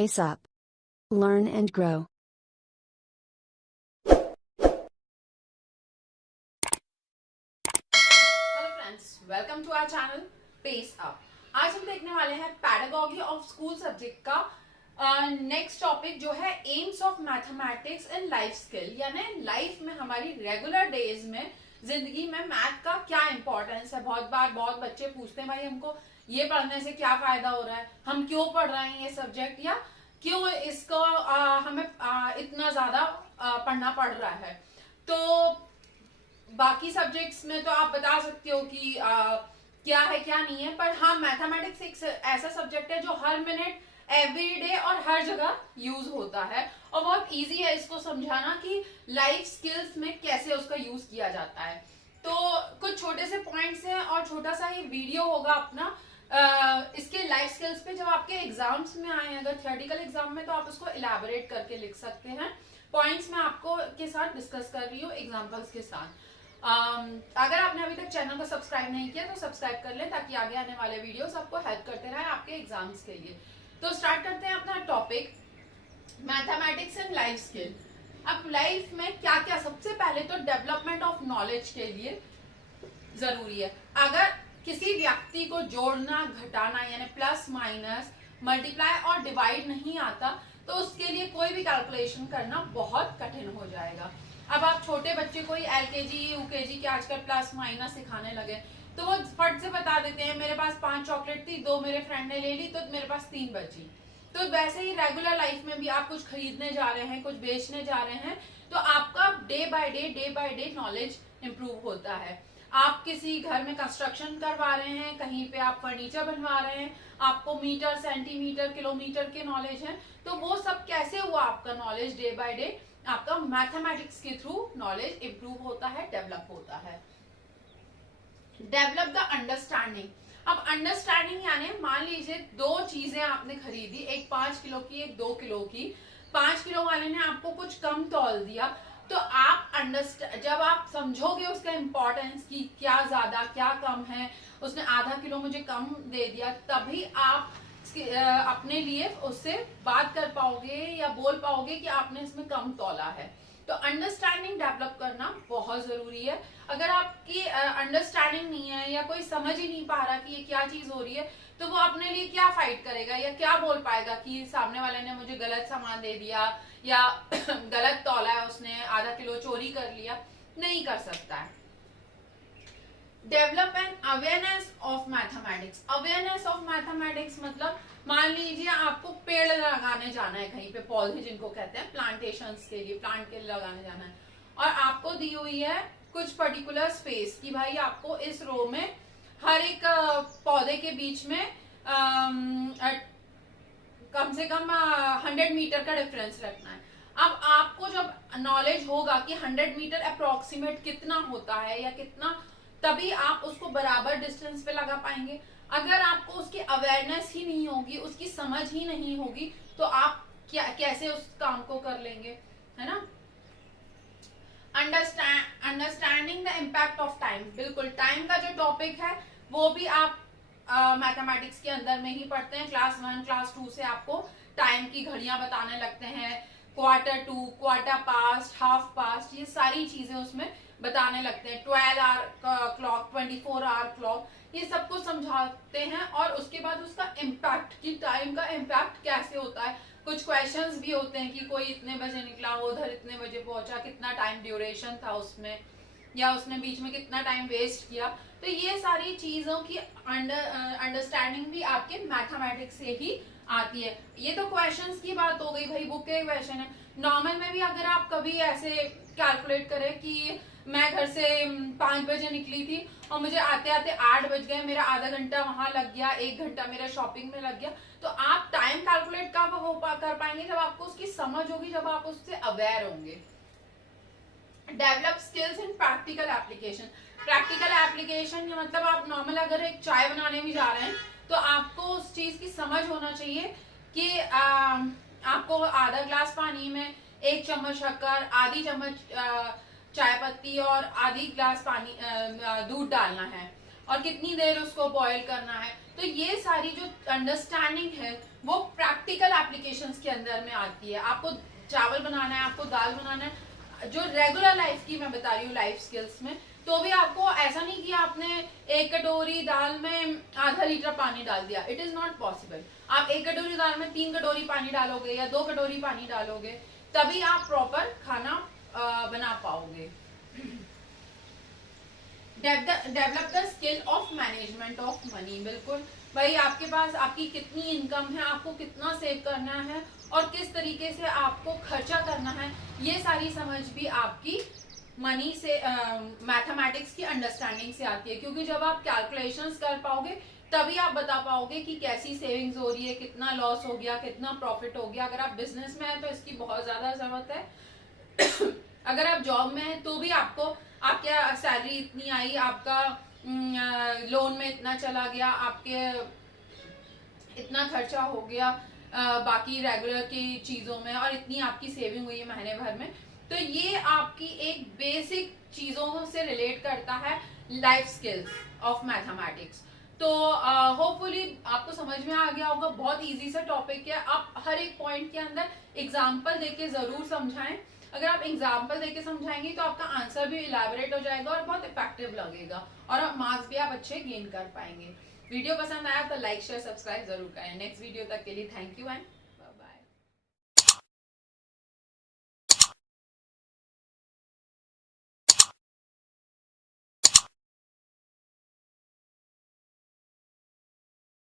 pace up. Learn and grow. हेलो friends, welcome to our channel pace up. आज हम देखने वाले हैं पैडागॉजी ऑफ स्कूल सब्जेक्ट का नेक्स्ट टॉपिक जो है aims of mathematics in life skill, यानी लाइफ में हमारी रेगुलर डेज में जिंदगी में मैथ का क्या इंपॉर्टेंस है। बहुत बार बहुत बच्चे पूछते हैं भाई हमको ये पढ़ने से क्या फायदा हो रहा है, हम क्यों पढ़ रहे हैं ये सब्जेक्ट, या क्यों इसको हमें इतना ज्यादा पढ़ना पड़ रहा है। तो बाकी सब्जेक्ट्स में तो आप बता सकते हो कि क्या है क्या नहीं है, पर हाँ मैथमेटिक्स एक ऐसा सब्जेक्ट है जो हर मिनट एवरीडे और हर जगह यूज होता है और बहुत इजी है इसको समझाना कि लाइफ स्किल्स में कैसे उसका यूज किया जाता है। तो कुछ छोटे से पॉइंट्स हैं और छोटा सा ये वीडियो होगा अपना इसके लाइफ स्किल्स पे। जब आपके एग्जाम्स में आए अगर थियोरेटिकल एग्जाम में तो आप उसको इलेबोरेट करके लिख सकते हैं। पॉइंट्स मैं आपको के साथ डिस्कस कर रही हूँ एग्जाम्पल्स के साथ। अगर आपने अभी तक चैनल को सब्सक्राइब नहीं किया तो सब्सक्राइब कर लें ताकि आगे आने वाले वीडियोस आपको हेल्प करते रहे आपके एग्जाम्स के लिए। तो स्टार्ट करते हैं अपना topic mathematics and life skill. अब लाइफ में क्या क्या, सबसे पहले तो डेवलपमेंट ऑफ नॉलेज के लिए जरूरी है। अगर किसी व्यक्ति को जोड़ना घटाना यानी प्लस माइनस मल्टीप्लाई और डिवाइड नहीं आता तो उसके लिए कोई भी कैलकुलेशन करना बहुत कठिन हो जाएगा। अब आप छोटे बच्चे को ही एलकेजी यूकेजी के आजकल प्लस माइनस सिखाने लगे तो वो फट से बता देते हैं मेरे पास 5 चॉकलेट थी, 2 मेरे फ्रेंड ने ले ली तो मेरे पास 3 बची। तो वैसे ही रेगुलर लाइफ में भी आप कुछ खरीदने जा रहे हैं, कुछ बेचने जा रहे हैं तो आपका day by day knowledge improve होता है। आप किसी घर में कंस्ट्रक्शन करवा रहे हैं, कहीं पे आप फर्नीचर बनवा रहे हैं, आपको मीटर सेंटीमीटर किलोमीटर के नॉलेज है, तो वो सब कैसे हुआ आपका नॉलेज डे बाय डे, आपका मैथमेटिक्स के थ्रू नॉलेज इंप्रूव होता है, डेवलप होता है। Develop the understanding. अब अंडरस्टैंडिंग यानी मान लीजिए 2 चीजें आपने खरीदी, एक 5 किलो की एक 2 किलो की। 5 किलो वाले ने आपको कुछ कम तौल दिया तो आप जब आप समझोगे उसका इंपॉर्टेंस कि क्या ज्यादा क्या कम है, उसने आधा किलो मुझे कम दे दिया, तभी आप अपने लिए उससे बात कर पाओगे या बोल पाओगे कि आपने इसमें कम तौला है। तो अंडरस्टैंडिंग डेवलप करना बहुत जरूरी है। अगर आपकी अंडरस्टैंडिंग नहीं है या कोई समझ ही नहीं पा रहा कि ये क्या चीज हो रही है तो वो अपने लिए क्या फाइट करेगा या क्या बोल पाएगा कि सामने वाले ने मुझे गलत सामान दे दिया या गलत तौला है, उसने आधा किलो चोरी कर लिया, नहीं कर सकता है। Develop an awareness of mathematics. Awareness of mathematics मतलब मान लीजिए आपको पेड़ लगाने जाना है कहीं पे, पौधे जिनको कहते हैं प्लांटेशंस के लिए, प्लांट के लिए लगाने जाना है और आपको दी हुई है कुछ पर्टिकुलर स्पेस कि भाई आपको इस रो में हर एक पौधे के बीच में कम से कम 100 मीटर का डिफरेंस रखना है। अब आपको जब नॉलेज होगा कि 100 मीटर अप्रोक्सीमेट कितना होता है या कितना, तभी आप उसको बराबर डिस्टेंस पे लगा पाएंगे। अगर आपको उसकी अवेयरनेस ही नहीं होगी, उसकी समझ ही नहीं होगी तो आप कैसे उस काम को कर लेंगे, है ना। Understanding the impact of time. बिल्कुल टाइम का जो टॉपिक है वो भी आप मैथमेटिक्स के अंदर में ही पढ़ते हैं। क्लास 1 क्लास 2 से आपको टाइम की घड़ियां बताने लगते हैं, quarter to, quarter past, half past, ये सारी चीजें उसमें बताने लगते हैं। 12 आवर क्लॉक, 24 आवर क्लॉक, ये सब कुछ समझाते हैं और उसके बाद उसका इम्पैक्ट कि टाइम का इम्पैक्ट कैसे होता है। कुछ क्वेश्चंस भी होते हैं कि कोई इतने बजे निकला, वो उधर इतने बजे पहुंचा, कितना टाइम ड्यूरेशन था उसमें, या उसने बीच में कितना टाइम वेस्ट किया। तो ये सारी चीजों की अंडरस्टैंडिंग भी आपके मैथमेटिक्स से ही आती है। ये तो क्वेश्चंस की बात हो गई, भाई बुक के क्वेश्चन है। नॉर्मल में भी अगर आप कभी ऐसे कैलकुलेट करें कि मैं घर से 5 बजे निकली थी और मुझे आते आते 8 बज गए, मेरा आधा घंटा वहां लग गया, 1 घंटा मेरा शॉपिंग में लग गया, तो आप टाइम कैलकुलेट कब कर पाएंगे, जब आपको उसकी समझ होगी, जब आप उससे अवेयर होंगे। Develop skills in practical application. Practical application मतलब आप नॉर्मल अगर एक चाय बनाने भी जा रहे हैं तो आपको उस चीज की समझ होना चाहिए कि आपको आधा ग्लास पानी में 1 चम्मच शक्कर, आधी चम्मच चाय पत्ती और आधी ग्लास पानी दूध डालना है और कितनी देर उसको बॉईल करना है। तो ये सारी जो अंडरस्टैंडिंग है वो प्रैक्टिकल एप्लीकेशंस के अंदर में आती है। आपको चावल बनाना है, आपको दाल बनाना है, जो रेगुलर लाइफ की मैं बता रही हूँ लाइफ स्किल्स में, तो भी आपको ऐसा नहीं कि आपने एक कटोरी दाल में आधा लीटर पानी डाल दिया, इट इज नॉट पॉसिबल। आप एक कटोरी दाल में 3 कटोरी पानी डालोगे या 2 कटोरी पानी डालोगे, तभी आप प्रॉपर खाना बना पाओगे। Develop the skill of management of money. बिल्कुल भाई, आपके पास आपकी कितनी इनकम है, आपको कितना सेव करना है और किस तरीके से आपको खर्चा करना है, ये सारी समझ भी आपकी मनी से मैथमेटिक्स की अंडरस्टैंडिंग से आती है। क्योंकि जब आप कैलकुलेशंस कर पाओगे तभी आप बता पाओगे कि कैसी सेविंग्स हो रही है, कितना लॉस हो गया, कितना प्रॉफिट हो गया। अगर आप बिजनेस में हैं तो इसकी बहुत ज्यादा जरूरत है। अगर आप जॉब में हैं तो भी आपको आपके सैलरी इतनी आई, आपका लोन में इतना चला गया, आपके इतना खर्चा हो गया बाकी रेगुलर की चीजों में, और इतनी आपकी सेविंग हुई है महीने भर में। तो ये आपकी एक बेसिक चीजों से रिलेट करता है लाइफ स्किल्स ऑफ मैथमेटिक्स। तो होपफुली आपको समझ में आ गया होगा। बहुत इजी सा टॉपिक है, आप हर एक पॉइंट के अंदर एग्जाम्पल देके जरूर समझाएं। अगर आप एग्जाम्पल देके समझाएंगे तो आपका आंसर भी इलैबोरेट हो जाएगा और बहुत इफेक्टिव लगेगा, और मार्क्स भी आप अच्छे गेन कर पाएंगे। वीडियो पसंद आया तो लाइक शेयर सब्सक्राइब जरूर करें। नेक्स्ट वीडियो तक के लिए थैंक यू एंड